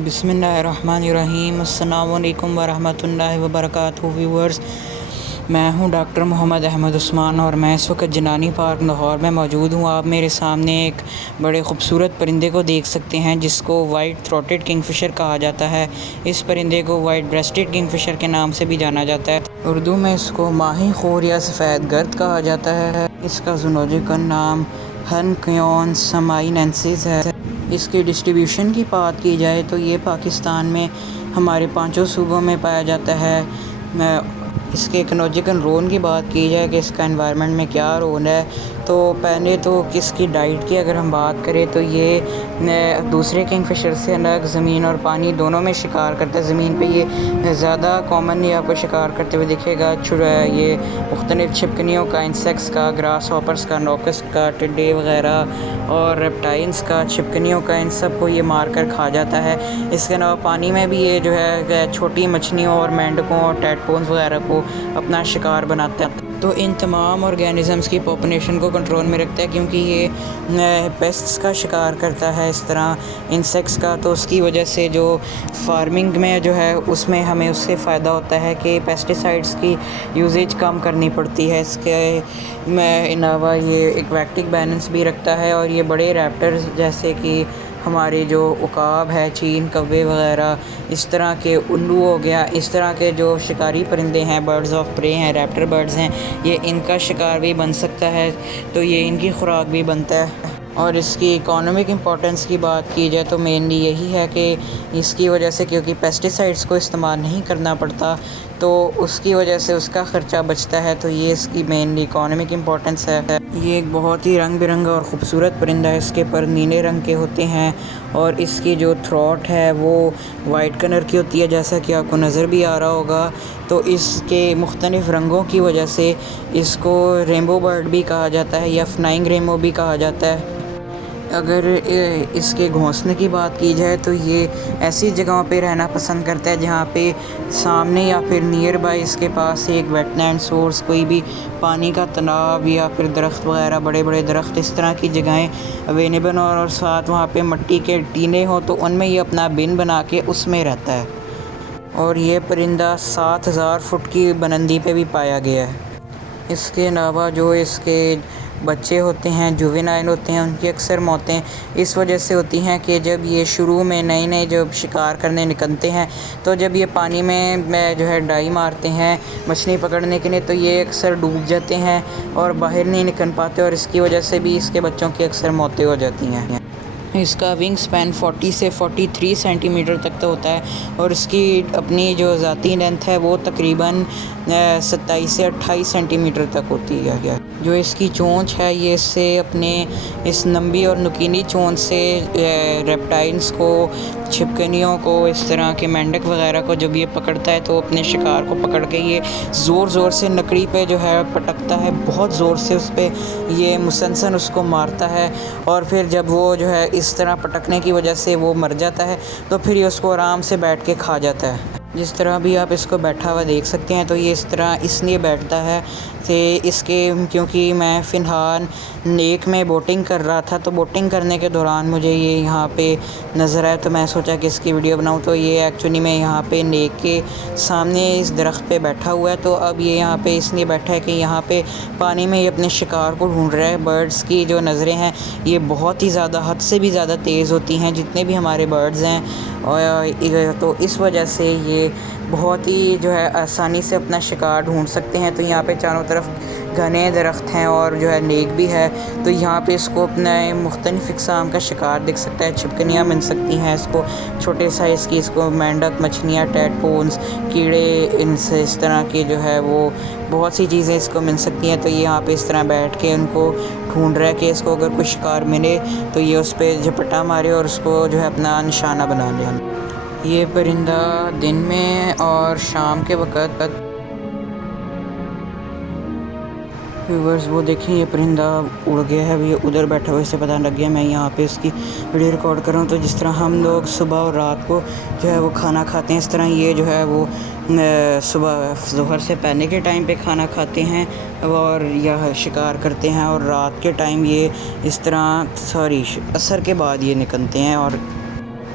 बिस्मिल्लाहिर्रहमानिर्रहीम। अस्सलामु अलैकुम वरहमतुल्लाहि वबरकातुहू। व्यूअर्स, मैं हूं डॉक्टर मोहम्मद अहमद उस्मान और मैं इस वक्त जनानी पार्क लाहौर में मौजूद हूं। आप मेरे सामने एक बड़े ख़ूबसूरत परिंदे को देख सकते हैं जिसको वाइट थ्रोटेड किंगफिशर कहा जाता है। इस परिंदे को वाइट ब्रेस्टेड किंगफिशर के नाम से भी जाना जाता है। उर्दू में इसको माही खोर या सफ़ेद गर्द कहा जाता है। इसका ज़ूलॉजिकल नाम हनक्योन समाइनेंसिस है। इसकी डिस्ट्रीब्यूशन की बात की जाए तो ये पाकिस्तान में हमारे 5 सूबों में पाया जाता है। इसके इकोलॉजिकल रोल की बात की जाए कि इसका एनवायरनमेंट में क्या रोल है, तो पहले तो किसकी डाइट की अगर हम बात करें तो ये दूसरे किंगफिशर से अलग ज़मीन और पानी दोनों में शिकार करता है। ज़मीन पे ये ज़्यादा कॉमनली आपको शिकार करते हुए दिखेगा। ये मुख्तलिफ़ छिपकलियों का, इंसेक्ट्स का, ग्रास हॉपर्स का, नॉकस का, टिड्डे वगैरह और रेप्टाइल्स का, छिपकलियों का, इन सब को ये मार कर खा जाता है। इसके अलावा पानी में भी ये जो है छोटी मछलियों और मेंढकों और टैडपोन्स वगैरह को अपना शिकार बनाता है। तो इन तमाम ऑर्गेनिज़म्स की पॉपुलेशन को कंट्रोल में रखता है क्योंकि ये पेस्ट्स का शिकार करता है, इस तरह इंसेक्ट्स का। तो उसकी वजह से जो फार्मिंग में जो है उसमें हमें उससे फ़ायदा होता है कि पेस्टिसाइड्स की यूजेज कम करनी पड़ती है। इसके अलावा ये एक्वेटिक बैलेंस भी रखता है और ये बड़े रैप्टर्स जैसे कि हमारे जो उकाब है, चीन कौवे वगैरह, इस तरह के उल्लू हो गया, इस तरह के जो शिकारी परिंदे हैं, बर्ड्स ऑफ प्रे हैं, रैप्टर बर्ड्स हैं, ये इनका शिकार भी बन सकता है। तो ये इनकी खुराक भी बनता है। और इसकी इकोनॉमिक इम्पोर्टेंस की बात की जाए तो मेनली यही है कि इसकी वजह से, क्योंकि पेस्टिसाइड्स को इस्तेमाल नहीं करना पड़ता तो उसकी वजह से उसका ख़र्चा बचता है। तो ये इसकी मेनली इकोनॉमिक इम्पोर्टेंस है। ये एक बहुत ही रंग बिरंगा और ख़ूबसूरत परिंदा है। इसके पर नीले रंग के होते हैं और इसकी जो थ्रोट है वो वाइट कलर की होती है, जैसा कि आपको नज़र भी आ रहा होगा। तो इसके मुख्तलिफ़ रंगों की वजह से इसको रेनबो बर्ड भी कहा जाता है या फ्लाइंग रेनबो भी कहा जाता है। अगर इसके घोंसले की बात की जाए तो ये ऐसी जगहों पे रहना पसंद करता है जहाँ पे सामने या फिर नियर बाय इसके पास एक वेटलैंड सोर्स, कोई भी पानी का तालाब या फिर दरख्त वगैरह, बड़े बड़े दरख्त, इस तरह की जगहें अवेलेबल और साथ वहाँ पे मिट्टी के टीले हों तो उनमें ये अपना बिन बना के उसमें रहता है। और ये परिंदा 7000 फुट की बुलंदी पे भी पाया गया है। इसके अलावा जो इसके बच्चे होते हैं, जुवेनाइल होते हैं, उनकी अक्सर मौतें इस वजह से होती हैं कि जब ये शुरू में नए नए जब शिकार करने निकलते हैं तो जब ये पानी में जो है डाई मारते हैं मछली पकड़ने के लिए तो ये अक्सर डूब जाते हैं और बाहर नहीं निकल पाते और इसकी वजह से भी इसके बच्चों की अक्सर मौतें हो जाती हैं। इसका विंग स्पैन 40 से 43 सेंटीमीटर तक तो होता है और इसकी अपनी जो ज़ाती लेंथ है वो तकरीबन 27 से 28 सेंटीमीटर तक होती है। जो इसकी चोंच है ये इससे अपने इस लंबी और नुकीली चोंच से रेप्टाइल्स को, छिपकलियों को, इस तरह के मेंढक वगैरह को जब ये पकड़ता है तो अपने शिकार को पकड़ के ये ज़ोर ज़ोर से लकड़ी पे जो है पटकता है, बहुत ज़ोर से उस पर ये मुसलसल उसको मारता है। और फिर जब वो जो है इस तरह पटकने की वजह से वो मर जाता है तो फिर ये उसको आराम से बैठ के खा जाता है। जिस तरह भी आप इसको बैठा हुआ देख सकते हैं तो ये इस तरह इसलिए बैठता है कि क्योंकि मैं फ़िलहाल लेक में बोटिंग कर रहा था तो बोटिंग करने के दौरान मुझे ये यहाँ पे नज़र आया तो मैं सोचा कि इसकी वीडियो बनाऊँ। तो ये एक्चुअली मैं यहाँ पे लेक के सामने इस दरख्त पे बैठा हुआ है। तो अब ये यहाँ पे इसलिए बैठा है कि यहाँ पे पानी में ये अपने शिकार को ढूंढ रहा है। बर्ड्स की जो नज़रें हैं ये बहुत ही ज़्यादा, हद से भी ज़्यादा तेज़ होती हैं जितने भी हमारे बर्ड्स हैं, और तो इस वजह से ये बहुत ही जो है आसानी से अपना शिकार ढूंढ सकते हैं। तो यहाँ पे चारों तरफ घने दरख्त हैं और जो है लेक भी है तो यहाँ पे इसको अपना मुख्तलिफ़ इक़साम का शिकार दिख सकता है। छिपकलियाँ मिल सकती हैं इसको, छोटे साइज़ की, इसको मेंढक, मछलियाँ, टैडपोन्स, कीड़े, इनसे इस तरह की जो है वो बहुत सी चीज़ें इसको मिल सकती हैं। तो ये यहाँ पे इस तरह बैठ के उनको ढूंढ रहा है कि इसको अगर कोई शिकार मिले तो ये उस पर झपटा मारे और उसको जो है अपना निशाना बना ले। ये परिंदा दिन में और शाम के वक़्त, व्यूअर्स वो देखें ये परिंदा उड़ गया है, ये उधर बैठा हुआ, इससे पता लग गया मैं यहाँ पे इसकी वीडियो रिकॉर्ड कर रहा हूँ। तो जिस तरह हम लोग सुबह और रात को जो है वो खाना खाते हैं, इस तरह ये जो है वो सुबह ज़ोहर से पहले के टाइम पे खाना खाते हैं और या शिकार करते हैं और रात के टाइम ये इस तरह असर के बाद ये निकलते हैं। और